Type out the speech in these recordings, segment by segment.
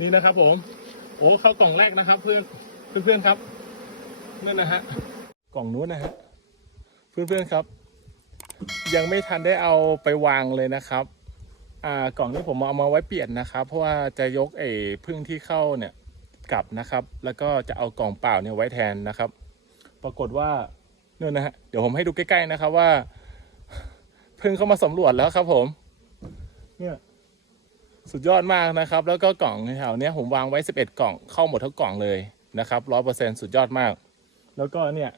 นี่นะครับ ผม โอ้เข้ากล่องแรกนะครับ เพื่อนเพื่อนๆครับนั่นนะฮะกล่องนู้นนะฮะเพื่อนๆครับ ยังไม่ทันได้เอาไปวางเลยนะครับ อ่ากล่องนี้ผมเอามาไว้เปลี่ยนนะครับ เพราะว่าจะยกไอ้พึ่งที่เข้าเนี่ยกลับนะครับ แล้วก็จะเอากล่องเปล่าเนี่ยไว้แทนนะครับ ปรากฏว่าเนี่ยนะฮะเดี๋ยวผมให้ดูใกล้ๆนะครับว่า พึ่งเข้ามาสำรวจแล้วครับ ผม เนี่ย สุดยอดมากนะครับ แล้วก็กล่องแถวเนี้ยผมวางไว้ 11 กล่องเข้าหมดทั้งกล่องเลยนะครับร้อยเปอร์เซ็นสุดยอดมาก แล้วก็เนี่ย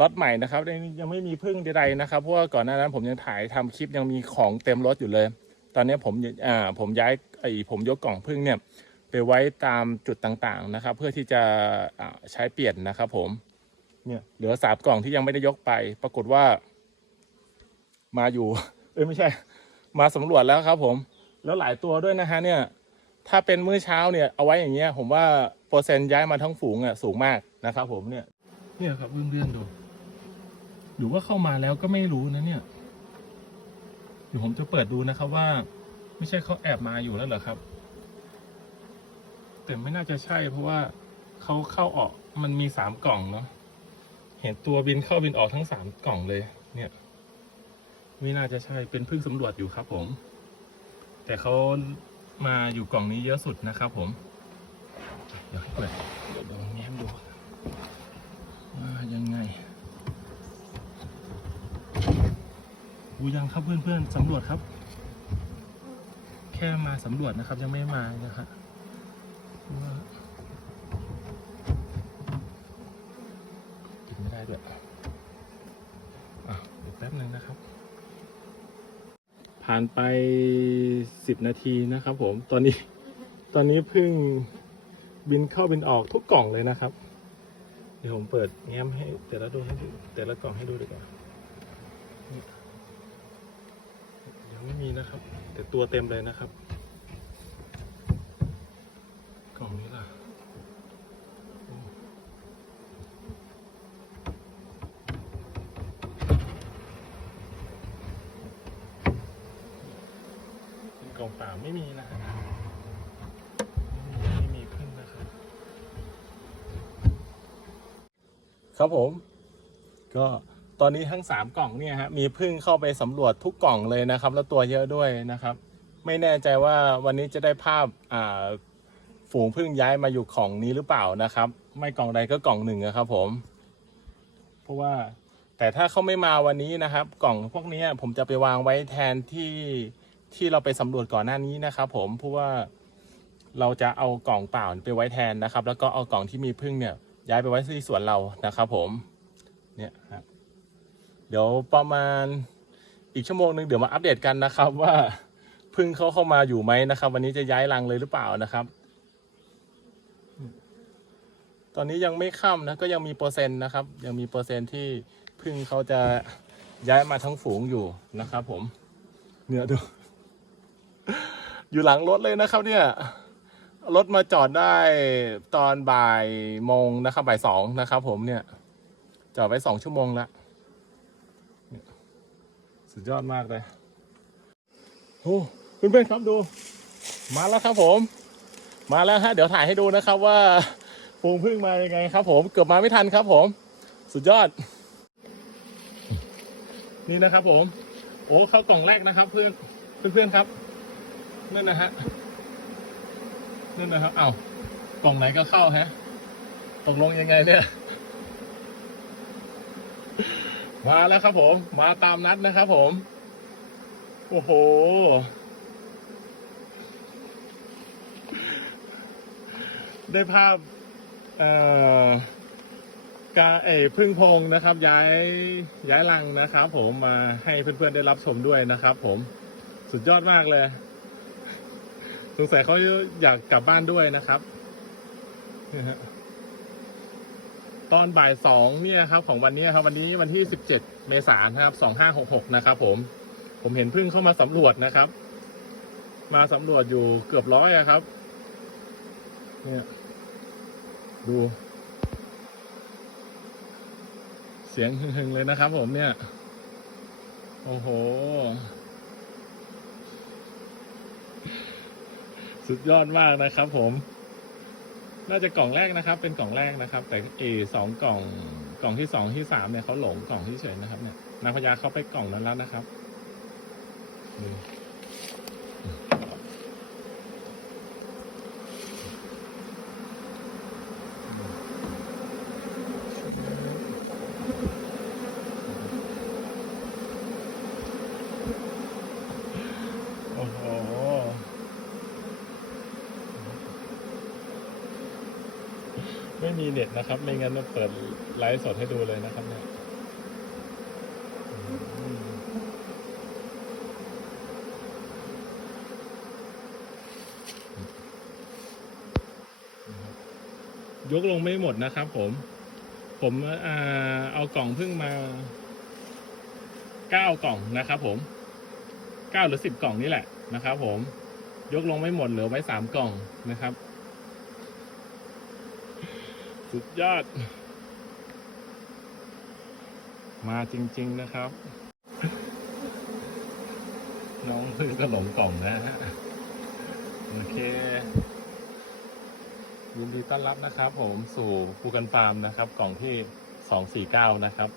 รถใหม่นะครับยังไม่มีพึ่งใดๆนะครับเพราะว่าก่อนหน้านั้นผมยังถ่ายทำคลิปยังมีของเต็มรถอยู่เลย ตอนนี้ผมอ่าผมย้ายไอ้ผมยกกล่องพึ่งเนี่ยไปไว้ตามจุดต่างๆนะครับ เพื่อที่จะใช้เปลี่ยนนะครับ ผมเนี่ยเหลือสามกล่องที่ยังไม่ได้ยกไป ปรากฏว่า มาอยู่ เอ้ยไม่ใช่ มาสำรวจแล้วครับ ผม แล้วหลายตัวด้วยนะฮะเนี่ย ถ้าเป็นมื้อเช้าเนี่ยเอาไว้อย่างเงี้ยผมว่าเปอร์เซ็นต์ย้ายมาทั้งฝูงอะสูงมากนะครับผมเนี่ย เนี่ยครับเพื่อนๆดู หรือว่าเข้ามาแล้วก็ไม่รู้นะเนี่ยเดี๋ยวผมจะเปิดดูนะครับว่า ไม่ใช่เขาแอบมาอยู่แล้วเหรอครับ แต่ไม่น่าจะใช่เพราะว่าเขาเข้าออกมันมีสามกล่องเนาะเห็นตัวบินเข้าบินออกทั้งสามกล่องเลย เนี่ย ไม่น่าจะใช่เป็นเพิ่งสำรวจอยู่ครับผม แต่เขามาอยู่กล่องนี้เยอะสุดนะครับผม เดี๋ยวให้เปิดเดี๋ยวลองแง้มดูว่ายังไงดูยังครับเพื่อนๆสำรวจครับ แค่มาสำรวจนะครับยังไม่มานะครับว่ากินไม่ได้ด้วยอะเดี๋ยวแป๊บหนึ่งนะครับ ผ่านไปสิบนาทีนะครับ ผมตอนนี้ตอนนี้เพิ่งบินเข้าบินออกทุกกล่องเลยนะครับ เดี๋ยวผมเปิดแง้มให้แต่ละดูให้ดูแต่ละกล่องให้ดูดีกว่ายังไม่มีนะครับ แต่ตัวเต็มเลยนะครับ กล่องนี้ล่ะโอ้เป็นกล่อ งเปล่าไม่มีนะครับไม่มีพึ่งนะครับ ครับผม ก็ตอนนี้ทั้งสามกล่องเนี่ยฮะมีพึ่งเข้าไปสำรวจทุกกล่องเลยนะครับ แล้วตัวเยอะด้วยนะครับ ไม่แน่ใจว่าวันนี้จะได้ภาพอ่าฝูงพึ่งย้ายมาอยู่กล่องนี้หรือเปล่านะครับ ไม่กล่องใดก็กล่องหนึ่งนะครับ ผม เพราะว่าแต่ถ้าเขาไม่มาวันนี้นะครับ กล่องพวกนี้ผมจะไปวางไว้แทนที่ ที่เราไปสำรวจก่อนหน้านี้นะครับผมเพราะว่าเราจะเอากล่องเปล่าไปไว้แทนนะครับ แล้วก็เอากล่องที่มีพึ่งเนี่ย ย้ายไปไว้ที่สวนเรานะครับผมเนี่ยครับเดี๋ยวประมาณอีกชั่วโมงหนึ่งเดี๋ยวมาอัปเดตกันนะครับ ว่าพึ่งเขาเข้ามาอยู่ไหมนะครับ วันนี้จะย้ายรังเลยหรือเปล่านะครับ ตอนนี้ยังไม่ค่ำนะก็ยังมีเปอร์เซ็นต์นะครับ ยังมีเปอร์เซ็นต์ที่พึ่งเขาจะย้ายมาทั้งฝูงอยู่นะครับ ผม เนี่ยดู อยู่หลังรถเลยนะครับเนี่ย รถมาจอดได้ตอนบ่ายโมงนะครับบ่ายสองนะครับ ผมเนี่ย จอดไว้สองชั่วโมงละสุดยอดมากเลยโอ้เพื่อนๆครับดู มาแล้วครับผม มาแล้วฮะเดี๋ยวถ่ายให้ดูนะครับว่าฟูงพึ่งมายังไงครับ ผมเกือบมาไม่ทันครับ ผม สุดยอด นี่นะครับ ผม โอ้เข้ากล่องแรกนะครับ เพื่อนเพื่อนๆครับ นั่นนะฮะนั่นนะครับเอ้ากล่องไหนก็เข้าฮะตกลงยังไงเนี่ย มาแล้วครับผม มาตามนัดนะครับผม โอ้โห ได้ภาพ เอ่อกาเอพึ่งพงนะครับ ย้ายย้ายรังนะครับผมมาให้เพื่อนๆได้รับชมด้วยนะครับผมสุดยอดมากเลย สงสัยเขาอยากกลับบ้านด้วยนะครับ ตอนบ่ายสองเนี่ยครับ ของวันนี้ครับ วันนี้วันที่สิบเจ็ดเมษายนนะครับสองห้าหกหกนะครับผม ผมเห็นพึ่งเข้ามาสำรวจนะครับ มาสำรวจอยู่เกือบร้อยอะครับ เนี่ย ดู เสียงหึงๆเลยนะครับผมเนี่ย โอ้โห สุดยอดมากนะครับผม น่าจะกล่องแรกนะครับ เป็นกล่องแรกนะครับ แต่เอสองกล่องกล่องที่สองที่สามเนี่ยเขาหลงกล่องที่เฉยนะครับเนี่ยนางพญาเขาไปกล่องนั้นแล้วนะครับนี่โอ้โห ไม่มีเน็ตนะครับ ไม่งั้นเปิดไลฟ์สดให้ดูเลยนะครับเนี่ยยกลงไม่หมดนะครับผม ผมอเอากล่องพิ่งมาเก้ากล่องนะครับผมเก้าหรือสิบกล่องนี่แหละนะครับผม ยกลงไม่หมดเหลือไว้สามกล่องนะครับ สุดยอด มาจริง ๆนะครับ น้องเพิ่งก็หลงกล่องนะฮะโอเคยินดีต้อนรับนะครับ ผมสู่ภูกันฟาร์มนะครับ กล่องที่สองสี่เก้านะครับ